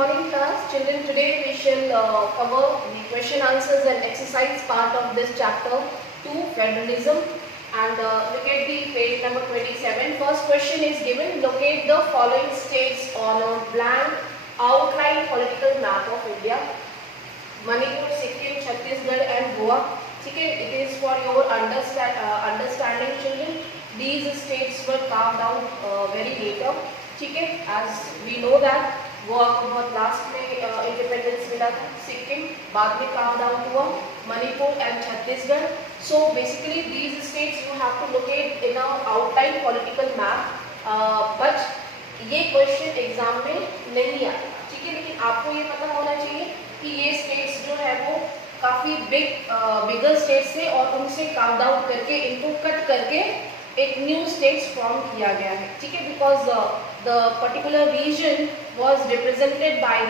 morning class. Children, today we shall cover the question answers and exercise part of this chapter 2, Federalism. And look at the page number 27. First question is given. Locate the following states on a blank outline political map of India. Manipur, Sikkim, Chhattisgarh and Goa. Okay, it is for your understanding, children. These states were carved out very later. ठीक है, as we know that Goa को बहुत last में independence मिला था, सिक्किम बाद में carved out हुआ, Manipur and Chhattisgarh. So basically these states you have to locate in a outline political map, but ये question exam में नहीं आता, ठीक है. लेकिन आपको ये पता होना चाहिए कि ये states जो है वो काफी बिगर स्टेट्स थे और उनसे carved out करके इनको कट करके एक न्यू स्टेट्स फॉर्म किया गया है, ठीक है. Because the particular region was represented by the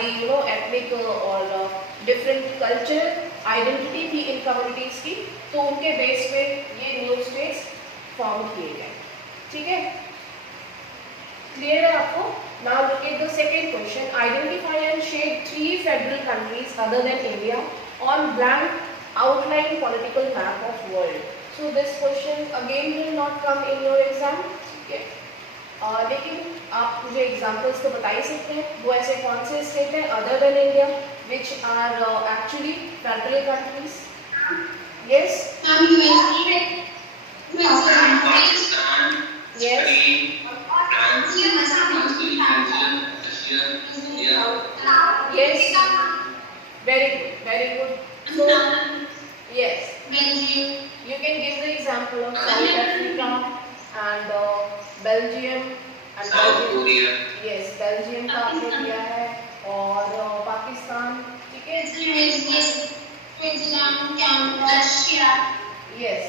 ethnic और डिफरेंट कल्चर आइडेंटिटी थी इन कम्युनिटीज की, तो उनके बेस पे ये न्यू स्टेट्स फॉर्म किए गए, ठीक है. क्लियर है आपको? Now look at the second question. Identify and shade 3 federal countries other than India on blank outline political map of world. So this question again will not come in your exam, okay? लेकिन आप मुझे examples तो बता ही सकते हैं. वो ऐसे कौन से स्टेट हैं other than India which are actually federal countries? Yes, yes, very good. So yes, you can give the example of South Africa and Belgium and South Korea. Yes, Belgium का आपने किया है और पाकिस्तान, ठीक है. Yes.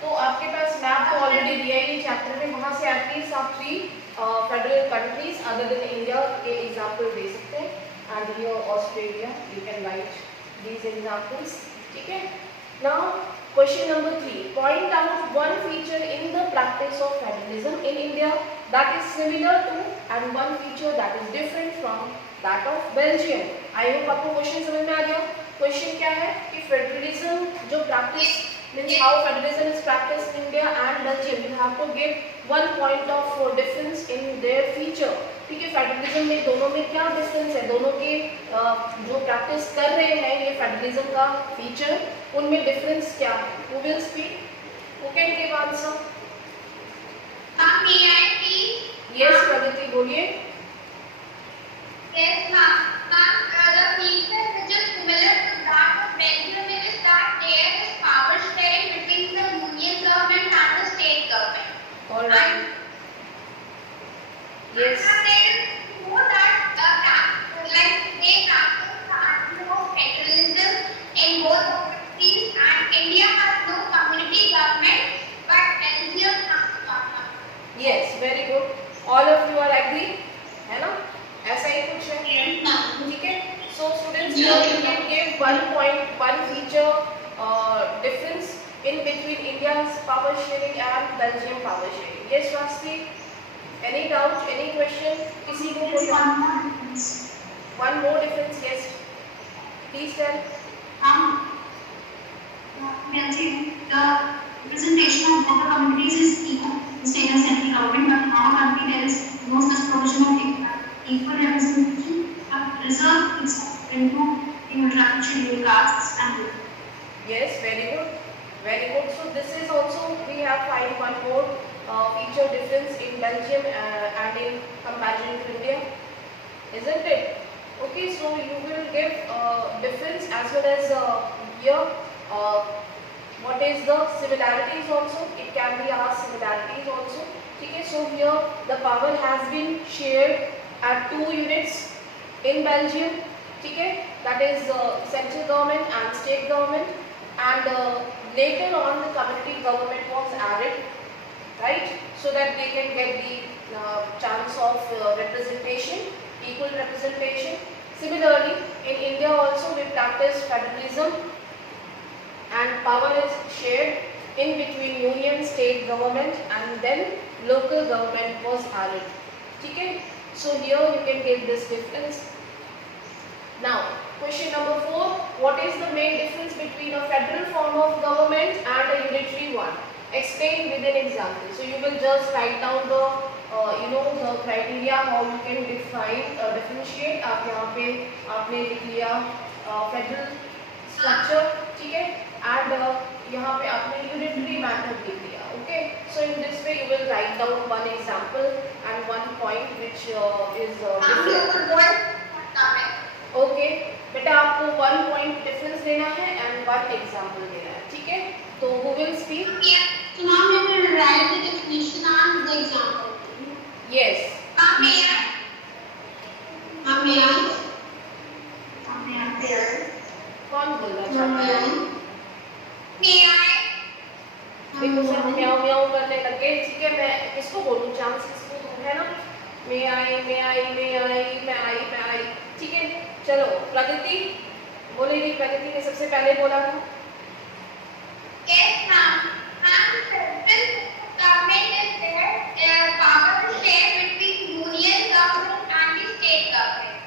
तो आपके पास मैप तो ऑलरेडी दिया ही चैप्टर में, वहाँ से एटलीस्ट आप 3 federal countries other than India के एग्जाम्पल दे सकते हैं. And here Australia, you can write these examples, ठीक है. Now question number 3. Point out one feature in the practice of federalism in India that is similar to and one feature that is different from that of Belgium. I hope आपको question समझ में आ गया. Question क्या है कि federalism जो practice means how federalism is practiced in India and Belgium, you have to give one point of difference in their feature, ठीक है. फेडरलिज्म में दोनों में क्या डिफरेंस है, दोनों के जो प्रैक्टिस कर रहे हैं ये फेडरलिज्म का फीचर, उनमें डिफरेंस क्या है? Who will speak? Who can give answer? Yes, प्रगति बोलिए. Yes, ma'am. The feature which is similar to that of Belgium is that there is power sharing between the union government and the state government. All right. Yes. And there is more that like they practice the idea of federalism in both countries, and India has no community government, but Belgium has government. Yes, very good. All of you are agree, है ना? ऐसा ही कुछ है, ठीक है. So students, you can give one point, one feature difference in between India's power sharing and Belgium power sharing. Yes, Rasti? Any doubt? Any question? किसी को कोई? One more difference, yes. Please tell. The representation of the communities is equal in state and central government, but in our country there is no such provision of equal representation, but reserved itself into interactive scheduled castes and groups. Yes, very good, very good. So this is also we have find one more feature difference in Belgium and in comparison to India, isn't it? Okay, so you will give difference as well as here what is the similarities also. It can be asked similarities also. Okay, so here the power has been shared at 2 units in Belgium. Okay, that is central government and state government, and later on the community government was added, right, so that they can get the chance of representation, equal representation. Similarly, in India also we practice federalism and power is shared in between union, state government and then local government was added. ठीक है. So here you can give this difference. Now, question number 4. What is the main difference between a federal form of government and a unitary one? Explain with an example. So you will just write down the the criteria how you can differentiate. आप यहाँ पे आपने लिख लिया federal structure, ठीक है, and यहाँ पे आपने यूनिटरी मेथड लिख लिया. Okay, so in this way you will write down one example and one point which is okay. बेटा आपको 1 पॉइंट डिफरेंस देना है एंड 1 एग्जांपल देना है, ठीक है. तो who will speak? So now we will write the definition and the example. Yes. May I? कौन बोल रहा है? May I? देखो सब म्याऊ म्याऊ करने लगे, ठीक है. मैं किसको बोलूं? चांसेस को है ना. मे आई, ठीक है. चलो प्रगति बोलेगी. प्रगति ने सबसे पहले बोला था. Yes, ma'am. Ma'am, federal government is there. Power is shared between union government and the state government.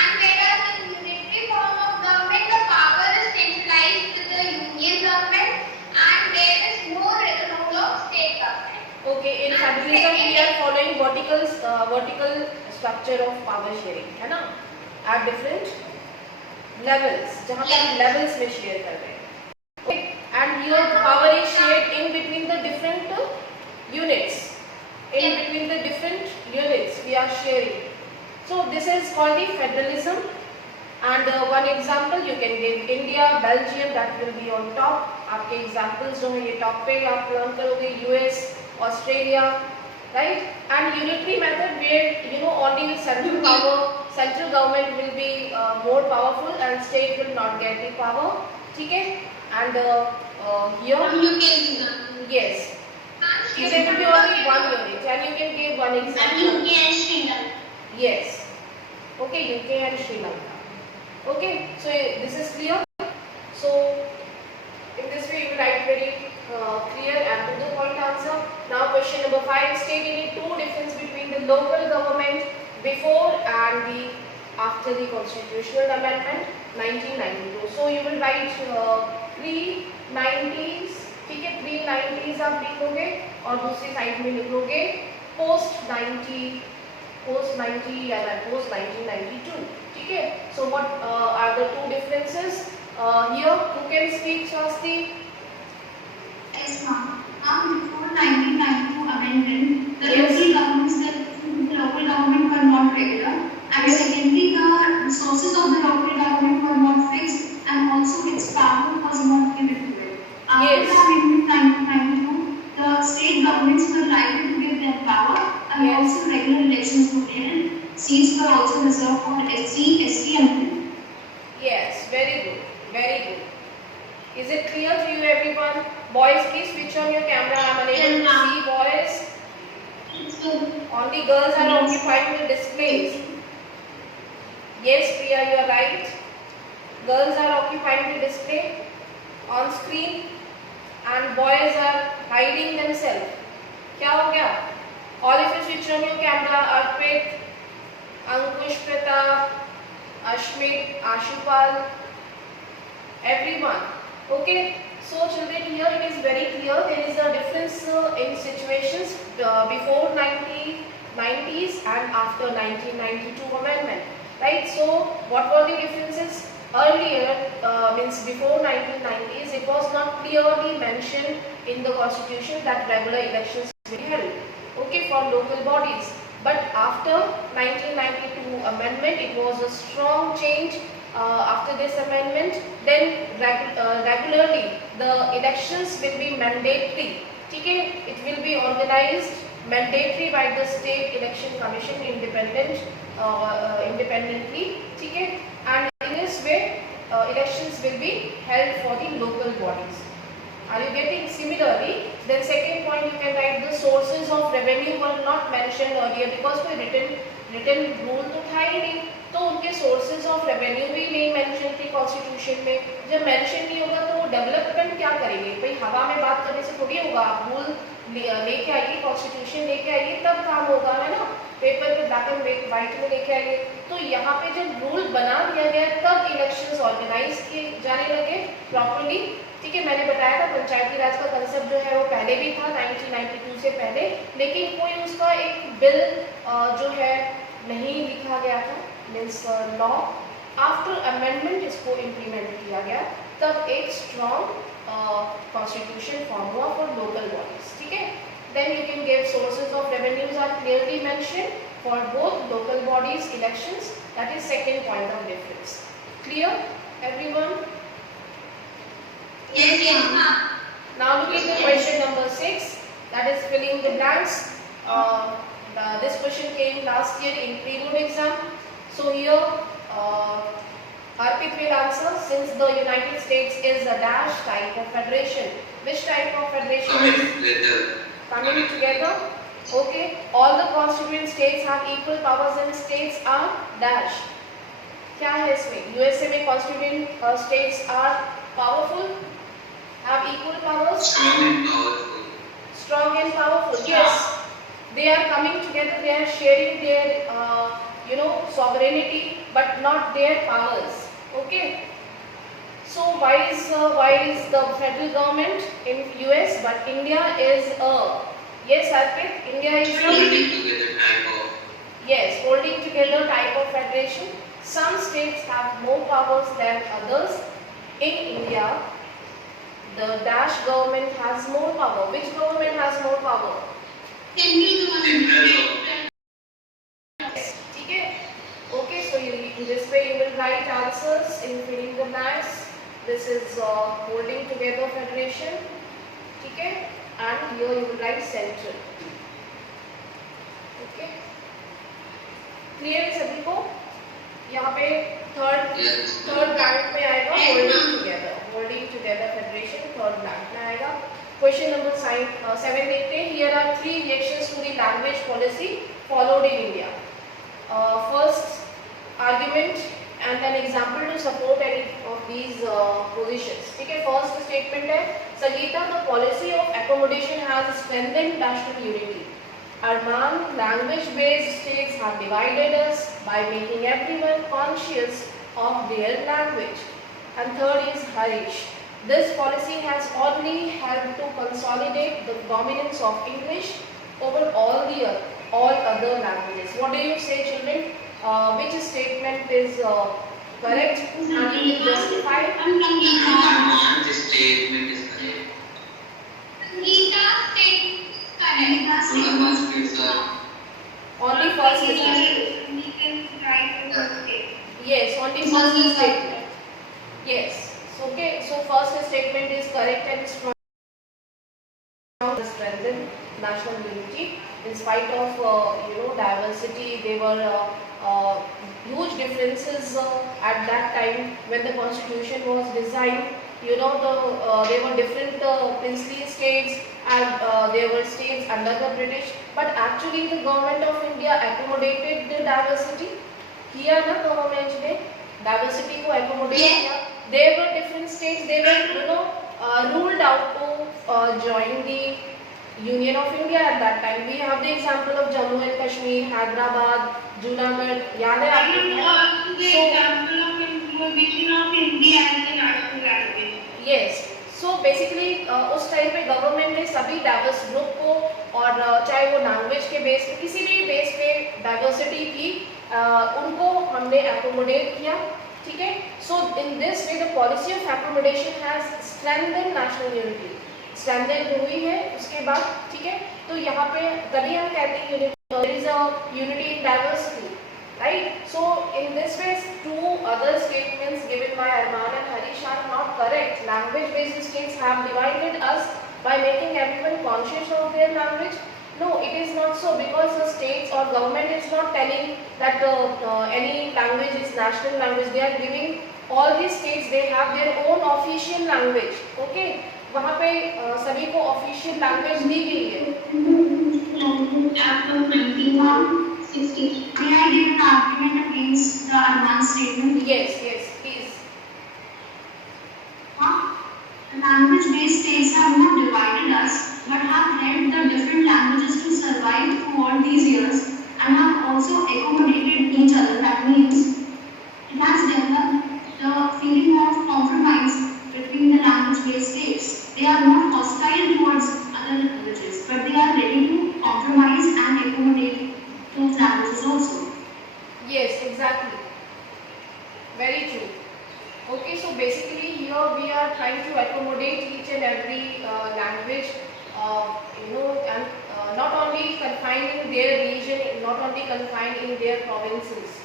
And whereas in unitary form of government, the power is centralized with the union government, and there is no role of state government. Okay, in federalism we are following vertical structure of power sharing, है ना, at different levels, जहाँ पे हम levels में share कर रहे हैं. Okay, and here the power is shared in between the different units. In between the different units we are sharing. So this is called the federalism. And one example you can give India, Belgium, that will be on top. आपके examples जो हैं ये top पे आप learn करोगे. US, Australia, right? And unitary method where only central power, central government will be more powerful and state will not get the power. ठीक है? And here, yes, here there will be only one unit, and you can give one example. Yes. Okay, UK and Sri Lanka. Okay, so this is clear. So in this way you will write very clear and to the point answer. Now question number 5. State any 2 difference between the local government before and the after the constitutional amendment 1992. So you will write pre-90s, ठीक है. pre-90s आप लिखोगे और दूसरी side में लिखोगे post-90 या post-1992, ठीक है. So what are the 2 differences? Here who can speak? Swasti? Yes, ma'am. Before 1992 amendment, the Yes. local government were not regular, and Yes. secondly, the resources of the local government were not fixed, and also its power was not given to it. After Yes. the amendment 1992, the state governments were liable to give their power, and Yes. also regular elections were held. Seats were also reserved for SC, ST, and women. Yes, very good, very good. Is it clear to you everyone? Boys, please switch on your camera. I am unable to see boys. Only girls are occupied with displays. Yes, Priya, you are right. Girls are occupied with display on screen and boys are hiding themselves. क्या हो गया? All of you switch on your camera. Arpit, Ankush, Pratap, Ashmit, Ashupal, everyone. Okay. So children, here it is very clear there is a difference in situations before 1990s and after 1992 amendment, right? So what were the differences? Earlier, means before 1990s, it was not clearly mentioned in the constitution that regular elections will be held, okay, for local bodies. But after 1992 amendment, it was a strong change. After this amendment, then regularly the elections will be mandatory. ठीक है, it will be organized mandatory by the state election commission independently. ठीक है, and in this way elections will be held for the local bodies. Are you getting? Similarly, then second point you can write the sources of revenue were not mentioned earlier because कोई written rule तो था ही नहीं, तो उनके sources of revenue भी नहीं mention थे constitution में. जब मेंशन नहीं होगा तो वो डेवलपमेंट क्या करेंगे? भाई हवा में बात करने से थोड़ी होगा. आप रूल लेके आइए, कॉन्स्टिट्यूशन लेके आइए, तब काम होगा, है ना. पेपर पे ब्लैक एंड वाइट में लेके आएंगे। तो यहाँ पे जब रूल बना दिया गया तब इलेक्शंस ऑर्गेनाइज किए जाने लगे प्रॉपरली। ठीक है, मैंने बताया था पंचायती राज का कंसेप्ट जो है वो पहले भी था 1992 से पहले, लेकिन कोई उसका एक बिल जो है नहीं लिखा गया था, मीन्स लॉ। आफ्टर अमेंडमेंट इसको इम्प्लीमेंट किया गया, तब एक स्ट्रॉन्ग कॉन्स्टिट्यूशन फॉर्म हुआ फॉर लोकल बॉडीज। ठीक है, then you can give sources of revenues are clearly mention for both local bodies elections. That is second point of difference. Clear everyone? Yes, ma'am. Now look at the question number 6, that is filling the blanks. This question came last year in pre-board exam. So here Arpit will answer, since the United States is a dash type of federation. Which type of federation? Coming together. Okay, all the constituent states have equal powers and states are dash. क्या है इसमें? USA में constituent states are powerful, have equal powers. Strong and powerful. Yes, they are coming together. They are sharing their sovereignty, but not their powers. Okay. So why is the federal government in US but India is a Yes, Arpit, India is holding together type of. Yes, holding together type of federation. Some states have more powers than others. In India, the dash government has more power. Which government has more power? Yes, okay. Okay, so in this way you will write answers in filling the blanks. This is holding together federation. Okay. And here you will write central. Okay. Clear है सभी को? यहाँ पे third blank में आएगा holding together federation, third blank में आएगा। Question number 7 देखते हैं। Here are 3 reactions to the language policy followed in India. First argument and an example to support any of these positions. ठीक है, first statement है, Sangeeta, the policy of accommodation has strengthened national unity. Arman, language-based states have divided us by making everyone conscious of their language. And third is Harish. This policy has only helped to consolidate the dominance of English over all other languages. What do you say, children? Which statement is correct and justified? One statement is correct. Sangeeta statement is correct. Only first statement. Yes, only first statement. Yes. Okay. So first statement is correct and strong. Strengthen national unity in spite of diversity. There were huge differences at that time when the constitution was designed. There were different princely states and there were states under the British, but actually the government of India accommodated the diversity. किया ना government ने diversity को accommodate किया. There were different states. They were ruled out to join the Union of India at that time. We have the example of Jammu and Kashmir, Hyderabad, Junagadh. याद है आपको? The example of introduction of Hindi as a national language. Yes. So basically उस time पे government ने सभी diverse group को और चाहे वो लैंग्वेज के बेस पे किसी भी बेस पे डाइवर्सिटी थी उनको हमने एकोमोडेट किया. ठीक है. So in this way the policy of accommodation has strengthened national unity. Strengthened हुई है उसके बाद. ठीक है. तो यहाँ पे तभी हम कहते हैं there is a unity in diversity. Right? So in this way, 2 other statements given by Arman and Harish are not correct. Language-based states have divided us by making everyone conscious of their language. No, it is not so, because the states or government is not telling that any language is national language. They are giving all these states, they have their own official language. Okay? वहाँ पे सभी को official language दी गई है. Chapter 21:60. May I give an argument against the Arman statement? Yes, please. Language-based states have not divided us, but have helped the different languages to survive through all these years and have trying to accommodate each and every language, and not only confined in their region, not only confined in their provinces.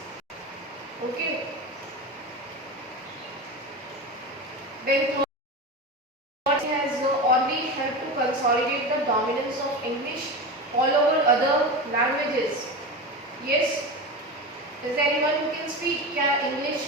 Okay. Then third has only helped to consolidate the dominance of English all over other languages. Yes. Is there anyone who can speak English?